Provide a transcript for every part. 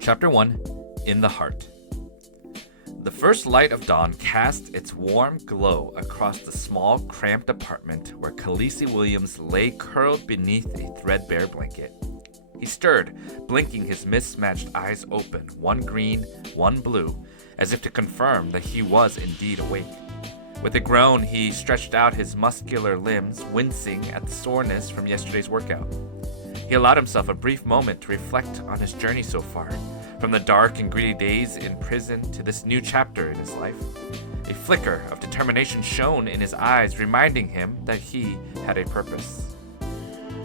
Chapter 1 In the Heart. The first light of dawn cast its warm glow across the small, cramped apartment where Khaleesi Williams lay curled beneath a threadbare blanket. He stirred, blinking his mismatched eyes open, one green, one blue, as if to confirm that he was indeed awake. With a groan, he stretched out his muscular limbs, wincing at the soreness from yesterday's workout. He allowed himself a brief moment to reflect on his journey so far, from the dark and gritty days in prison to this new chapter in his life. A flicker of determination shone in his eyes, reminding him that he had a purpose.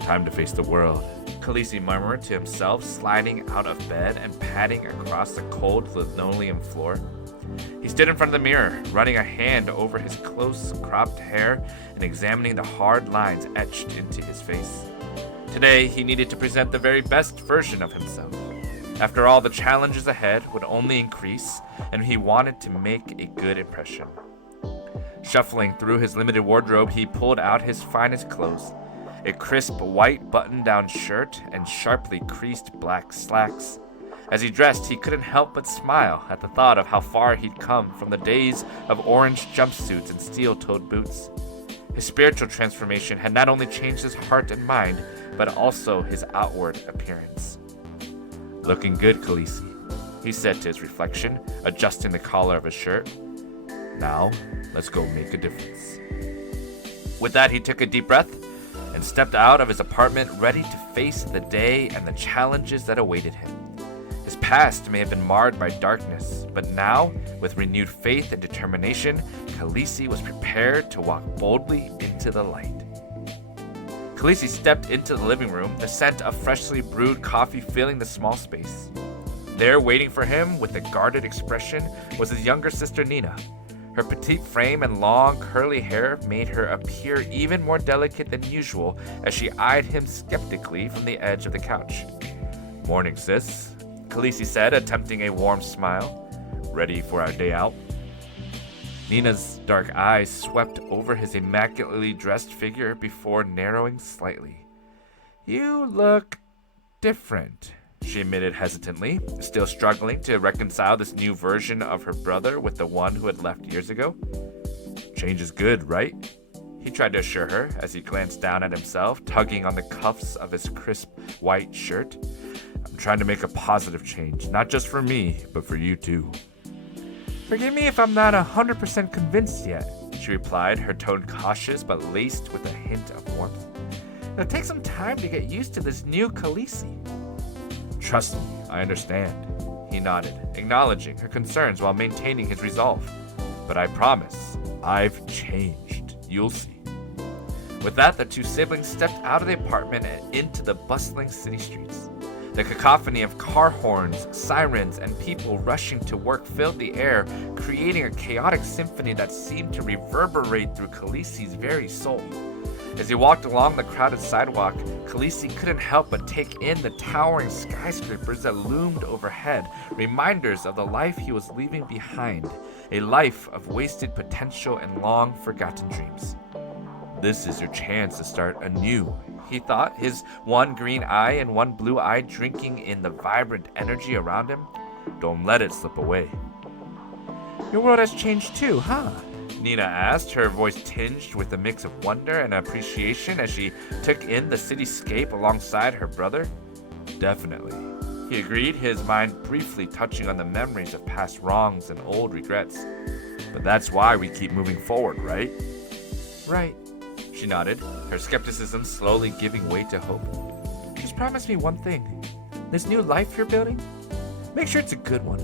"Time to face the world," Khaleesi murmured to himself, sliding out of bed and padding across the cold linoleum floor. He stood in front of the mirror, running a hand over his close-cropped hair and examining the hard lines etched into his face. Today, he needed to present the very best version of himself. After all, the challenges ahead would only increase, and he wanted to make a good impression. Shuffling through his limited wardrobe, he pulled out his finest clothes, a crisp white button-down shirt and sharply creased black slacks. As he dressed, he couldn't help but smile at the thought of how far he'd come from the days of orange jumpsuits and steel-toed boots. His spiritual transformation had not only changed his heart and mind, but also his outward appearance. "Looking good, Khaleesi," he said to his reflection, adjusting the collar of his shirt. "Now, let's go make a difference." With that, he took a deep breath and stepped out of his apartment, ready to face the day and the challenges that awaited him. His past may have been marred by darkness, but now, with renewed faith and determination, Khaleesi was prepared to walk boldly into the light. Khaleesi stepped into the living room, the scent of freshly brewed coffee filling the small space. There, waiting for him with a guarded expression, was his younger sister Nina. Her petite frame and long, curly hair made her appear even more delicate than usual as she eyed him skeptically from the edge of the couch. "Morning, sis," Khaleesi said, attempting a warm smile. "Ready for our day out?" Nina's dark eyes swept over his immaculately dressed figure before narrowing slightly. "You look different," she admitted hesitantly, still struggling to reconcile this new version of her brother with the one who had left years ago. "Change is good, right?" he tried to assure her as he glanced down at himself, tugging on the cuffs of his crisp white shirt. "I'm trying to make a positive change, not just for me, but for you too." "Forgive me if I'm not 100% convinced yet," she replied, her tone cautious but laced with a hint of warmth. "It'll take some time to get used to this new Khaleesi." "Trust me, I understand," he nodded, acknowledging her concerns while maintaining his resolve. "But I promise, I've changed. You'll see." With that, the two siblings stepped out of the apartment and into the bustling city streets. The cacophony of car horns, sirens, and people rushing to work filled the air, creating a chaotic symphony that seemed to reverberate through Khaleesi's very soul. As he walked along the crowded sidewalk, Khaleesi couldn't help but take in the towering skyscrapers that loomed overhead, reminders of the life he was leaving behind, a life of wasted potential and long-forgotten dreams. "This is your chance to start anew," he thought, his one green eye and one blue eye drinking in the vibrant energy around him. "Don't let it slip away." "Your world has changed too, huh?" Nina asked, her voice tinged with a mix of wonder and appreciation as she took in the cityscape alongside her brother. "Definitely," he agreed, his mind briefly touching on the memories of past wrongs and old regrets. "But that's why we keep moving forward, right?" "Right," she nodded, her skepticism slowly giving way to hope. "Just promise me one thing. This new life you're building, make sure it's a good one."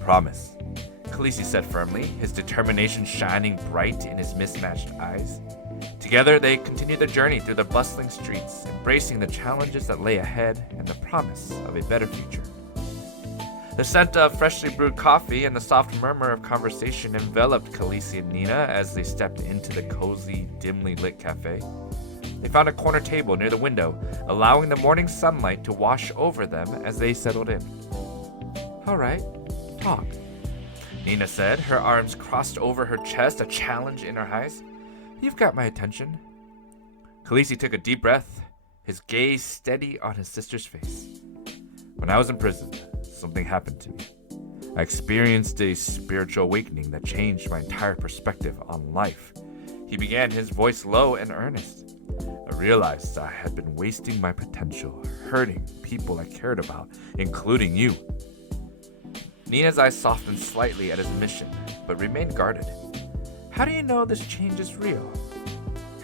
"Promise," Khaleesi said firmly, his determination shining bright in his mismatched eyes. Together, they continued their journey through the bustling streets, embracing the challenges that lay ahead and the promise of a better future. The scent of freshly brewed coffee and the soft murmur of conversation enveloped Khaleesi and Nina as they stepped into the cozy, dimly lit cafe. They found a corner table near the window, allowing the morning sunlight to wash over them as they settled in. "All right, talk," Nina said, her arms crossed over her chest, a challenge in her eyes. "You've got my attention." Khaleesi took a deep breath, his gaze steady on his sister's face. "When I was in prison, something happened to me. I experienced a spiritual awakening that changed my entire perspective on life. He began, his voice low and earnest. I realized I had been wasting my potential, hurting people I cared about, including you. Nina's eyes softened slightly at his mission, but remained guarded. How do you know this change is real?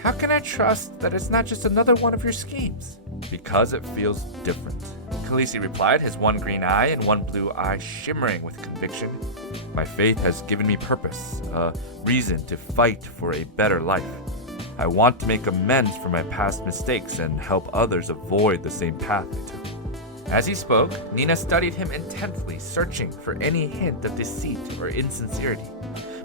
How can I trust that it's not just another one of your schemes? Because it feels different, Khaleesi replied, his one green eye and one blue eye shimmering with conviction. My faith has given me purpose, a reason to fight for a better life. I want to make amends for my past mistakes and help others avoid the same path I took. As he spoke, Nina studied him intently, searching for any hint of deceit or insincerity.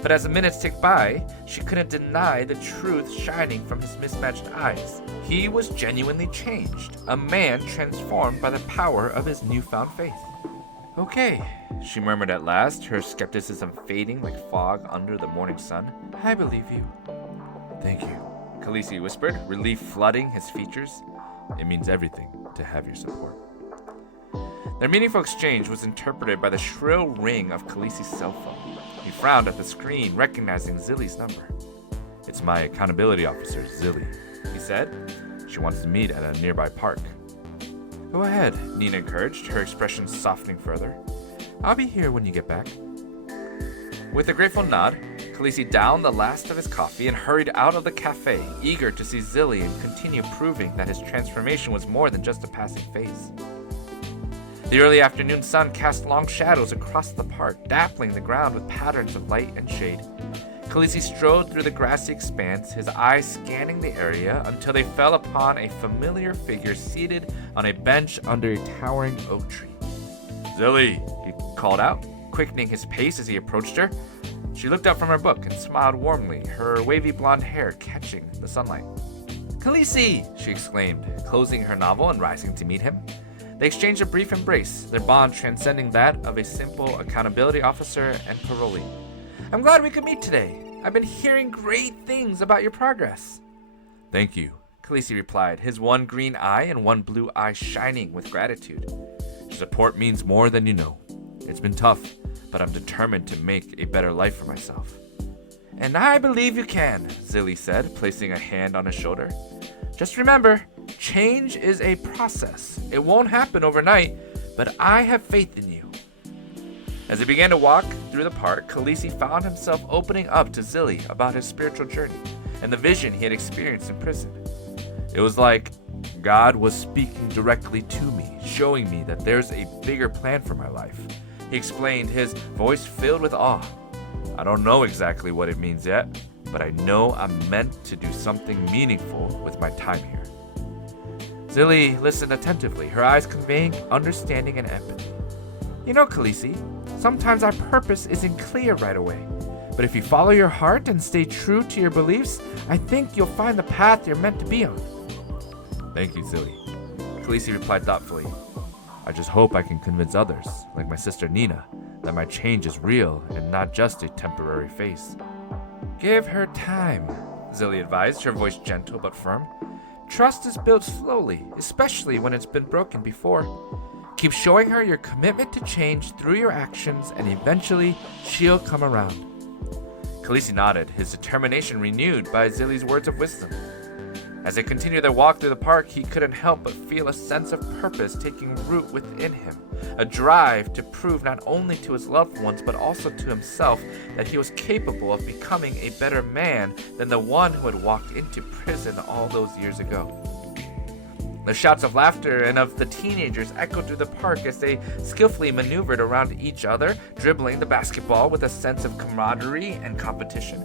But as the minutes ticked by, she couldn't deny the truth shining from his mismatched eyes. He was genuinely changed, a man transformed by the power of his newfound faith. Okay, she murmured at last, her skepticism fading like fog under the morning sun. I believe you. Thank you, Khaleesi whispered, relief flooding his features. It means everything to have your support. Their meaningful exchange was interpreted by the shrill ring of Khaleesi's cell phone. He frowned at the screen, recognizing Zilly's number. It's my accountability officer, Zilly, he said. She wants to meet at a nearby park. Go ahead, Nina encouraged, her expression softening further. I'll be here when you get back. With a grateful nod, Khaleesi downed the last of his coffee and hurried out of the cafe, eager to see Zilly and continue proving that his transformation was more than just a passing phase. The early afternoon sun cast long shadows across the park, dappling the ground with patterns of light and shade. Khaleesi strode through the grassy expanse, his eyes scanning the area until they fell upon a familiar figure seated on a bench under a towering oak tree. Zilly, he called out, quickening his pace as he approached her. She looked up from her book and smiled warmly, her wavy blonde hair catching the sunlight. Khaleesi, she exclaimed, closing her novel and rising to meet him. They exchanged a brief embrace, their bond transcending that of a simple accountability officer and parolee. I'm glad we could meet today. I've been hearing great things about your progress. Thank you, Khaleesi replied, his one green eye and one blue eye shining with gratitude. Your support means more than you know. It's been tough, but I'm determined to make a better life for myself. And I believe you can, Zilly said, placing a hand on his shoulder. Just remember, change is a process. It won't happen overnight, but I have faith in you. As he began to walk through the park, Khaleesi found himself opening up to Zilly about his spiritual journey and the vision he had experienced in prison. It was like God was speaking directly to me, showing me that there's a bigger plan for my life. He explained, his voice filled with awe. I don't know exactly what it means yet, but I know I'm meant to do something meaningful with my time here. Zilly listened attentively, her eyes conveying understanding and empathy. You know, Khaleesi, sometimes our purpose isn't clear right away, but if you follow your heart and stay true to your beliefs, I think you'll find the path you're meant to be on. Thank you, Zilly, Khaleesi replied thoughtfully. I just hope I can convince others, like my sister Nina, that my change is real and not just a temporary phase. Give her time, Zilly advised, her voice gentle but firm. Trust is built slowly, especially when it's been broken before. Keep showing her your commitment to change through your actions, and eventually she'll come around. Khaleesi nodded, his determination renewed by Zilly's words of wisdom. As they continued their walk through the park, he couldn't help but feel a sense of purpose taking root within him, a drive to prove not only to his loved ones but also to himself that he was capable of becoming a better man than the one who had walked into prison all those years ago. The shouts of laughter and of the teenagers echoed through the park as they skillfully maneuvered around each other, dribbling the basketball with a sense of camaraderie and competition.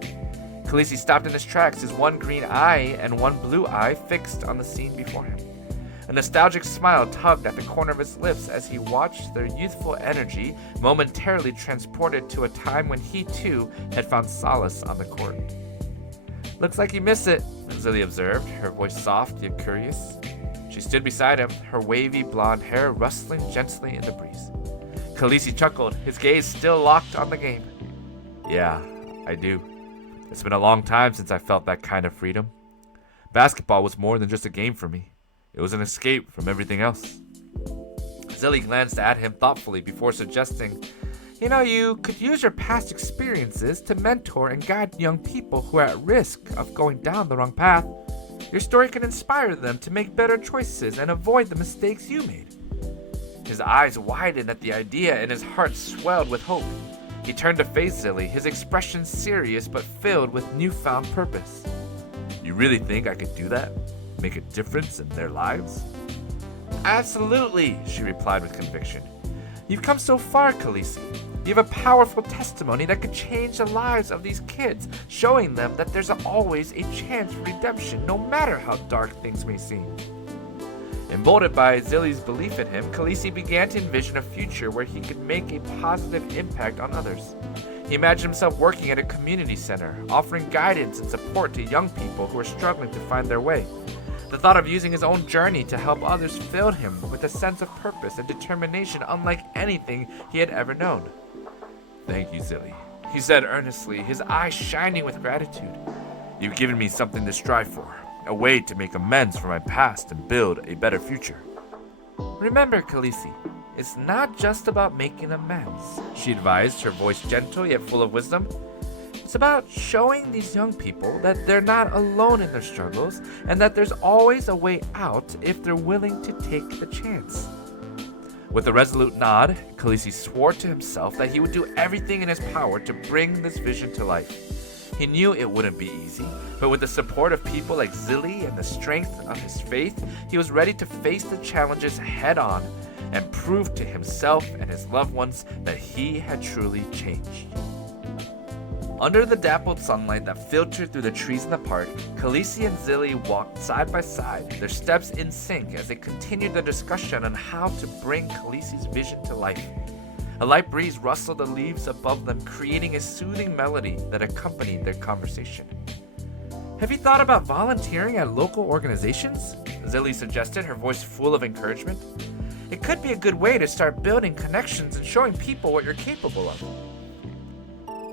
Khaleesi stopped in his tracks, his one green eye and one blue eye fixed on the scene before him. A nostalgic smile tugged at the corner of his lips as he watched their youthful energy momentarily transported to a time when he too had found solace on the court. Looks like you miss it, Zilly observed, her voice soft yet curious. She stood beside him, her wavy blonde hair rustling gently in the breeze. Khaleesi chuckled, his gaze still locked on the game. Yeah, I do. It's been a long time since I felt that kind of freedom. Basketball was more than just a game for me. It was an escape from everything else. Zilly glanced at him thoughtfully before suggesting, you could use your past experiences to mentor and guide young people who are at risk of going down the wrong path. Your story can inspire them to make better choices and avoid the mistakes you made. His eyes widened at the idea and his heart swelled with hope. He turned to face Zilly, his expression serious but filled with newfound purpose. You really think I could do that? Make a difference in their lives? Absolutely, she replied with conviction. You've come so far, Khaleesi. You have a powerful testimony that could change the lives of these kids, showing them that there's always a chance for redemption, no matter how dark things may seem. Emboldened by Zilly's belief in him, Khaleesi began to envision a future where he could make a positive impact on others. He imagined himself working at a community center, offering guidance and support to young people who are struggling to find their way. The thought of using his own journey to help others filled him with a sense of purpose and determination unlike anything he had ever known. Thank you, Zilly, he said earnestly, his eyes shining with gratitude. You've given me something to strive for, a way to make amends for my past and build a better future. Remember, Khaleesi, it's not just about making amends, she advised, her voice gentle yet full of wisdom. It's about showing these young people that they're not alone in their struggles and that there's always a way out if they're willing to take the chance. With a resolute nod, Khaleesi swore to himself that he would do everything in his power to bring this vision to life. He knew it wouldn't be easy, but with the support of people like Zilly and the strength of his faith, he was ready to face the challenges head on and prove to himself and his loved ones that he had truly changed. Under the dappled sunlight that filtered through the trees in the park, Khaleesi and Zilly walked side by side, their steps in sync as they continued their discussion on how to bring Khaleesi's vision to life. A light breeze rustled the leaves above them, creating a soothing melody that accompanied their conversation. Have you thought about volunteering at local organizations? Zilly suggested, her voice full of encouragement. It could be a good way to start building connections and showing people what you're capable of.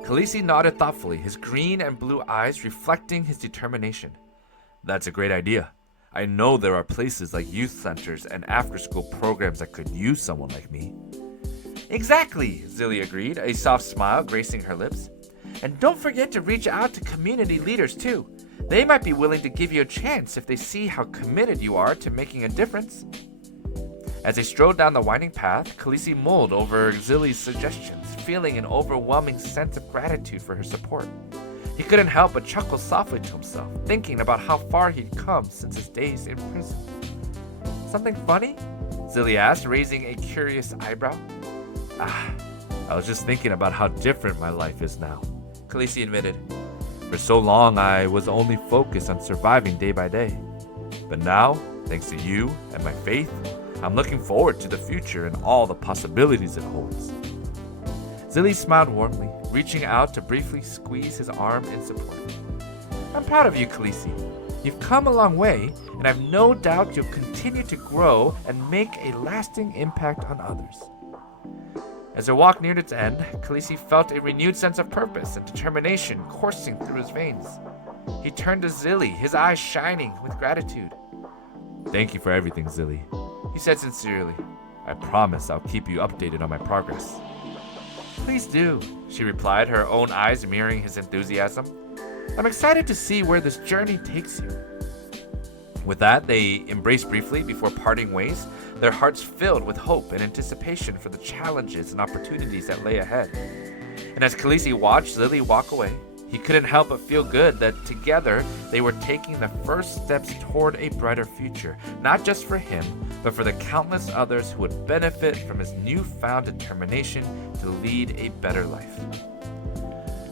Khaleesi nodded thoughtfully, his green and blue eyes reflecting his determination. That's a great idea. I know there are places like youth centers and after-school programs that could use someone like me. Exactly, Zilly agreed, a soft smile gracing her lips. And don't forget to reach out to community leaders too. They might be willing to give you a chance if they see how committed you are to making a difference. As they strode down the winding path, Khaleesi mulled over Zilly's suggestions, feeling an overwhelming sense of gratitude for her support. He couldn't help but chuckle softly to himself, thinking about how far he'd come since his days in prison. Something funny? Zilly asked, raising a curious eyebrow. I was just thinking about how different my life is now, Khaleesi admitted. For so long, I was only focused on surviving day by day. But now, thanks to you and my faith, I'm looking forward to the future and all the possibilities it holds. Zilly smiled warmly, reaching out to briefly squeeze his arm in support. I'm proud of you, Khaleesi. You've come a long way, and I've no doubt you'll continue to grow and make a lasting impact on others. As their walk neared its end, Khaleesi felt a renewed sense of purpose and determination coursing through his veins. He turned to Zilly, his eyes shining with gratitude. Thank you for everything, Zilly, he said sincerely. I promise I'll keep you updated on my progress. Please do, she replied, her own eyes mirroring his enthusiasm. I'm excited to see where this journey takes you. With that, they embraced briefly before parting ways, their hearts filled with hope and anticipation for the challenges and opportunities that lay ahead. And as Khaleesi watched Zilly walk away, he couldn't help but feel good that together they were taking the first steps toward a brighter future, not just for him, but for the countless others who would benefit from his newfound determination to lead a better life.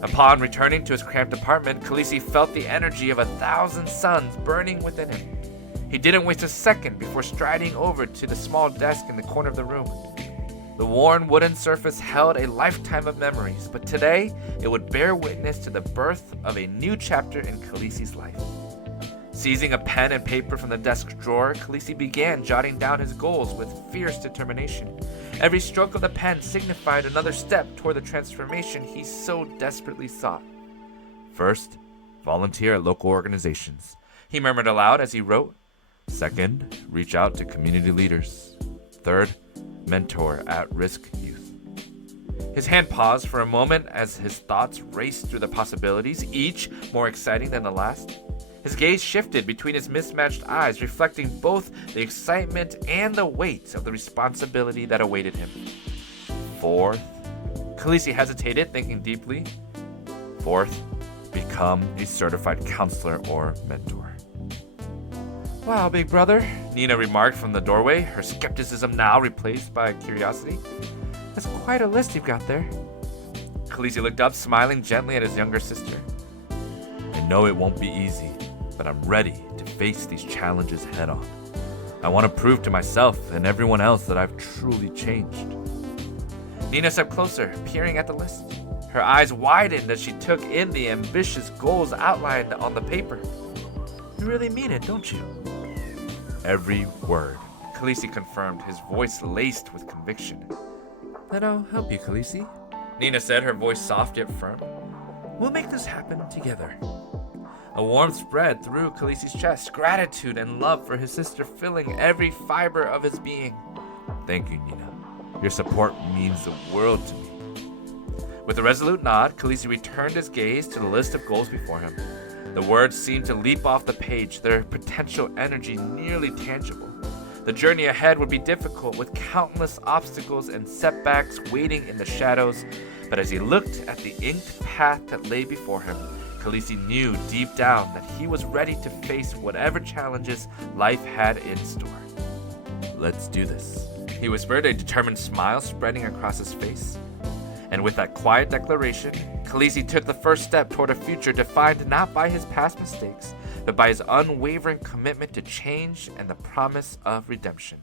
Upon returning to his cramped apartment, Khaleesi felt the energy of 1,000 suns burning within him. He didn't waste a second before striding over to the small desk in the corner of the room. The worn wooden surface held a lifetime of memories, but today it would bear witness to the birth of a new chapter in Khaleesi's life. Seizing a pen and paper from the desk drawer, Khaleesi began jotting down his goals with fierce determination. Every stroke of the pen signified another step toward the transformation he so desperately sought. First, volunteer at local organizations, he murmured aloud as he wrote. Second, reach out to community leaders. Third, mentor at-risk youth. His hand paused for a moment as his thoughts raced through the possibilities, each more exciting than the last. His gaze shifted between his mismatched eyes, reflecting both the excitement and the weight of the responsibility that awaited him. Fourth, Khaleesi hesitated, thinking deeply. Fourth, become a certified counselor or mentor. Wow, big brother, Nina remarked from the doorway, her skepticism now replaced by curiosity. That's quite a list you've got there. Khaleesi looked up, smiling gently at his younger sister. I know it won't be easy, but I'm ready to face these challenges head on. I want to prove to myself and everyone else that I've truly changed. Nina stepped closer, peering at the list. Her eyes widened as she took in the ambitious goals outlined on the paper. You really mean it, don't you? Every word, Khaleesi confirmed, his voice laced with conviction. Then I'll help you, Khaleesi, Nina said, her voice soft yet firm. We'll make this happen together. A warmth spread through Khaleesi's chest, gratitude and love for his sister filling every fiber of his being. Thank you, Nina. Your support means the world to me. With a resolute nod, Khaleesi returned his gaze to the list of goals before him. The words seemed to leap off the page, their potential energy nearly tangible. The journey ahead would be difficult, with countless obstacles and setbacks waiting in the shadows, but as he looked at the inked path that lay before him, Khaleesi knew deep down that he was ready to face whatever challenges life had in store. Let's do this, he whispered, a determined smile spreading across his face. And with that quiet declaration, Khaleesi took the first step toward a future defined not by his past mistakes, but by his unwavering commitment to change and the promise of redemption.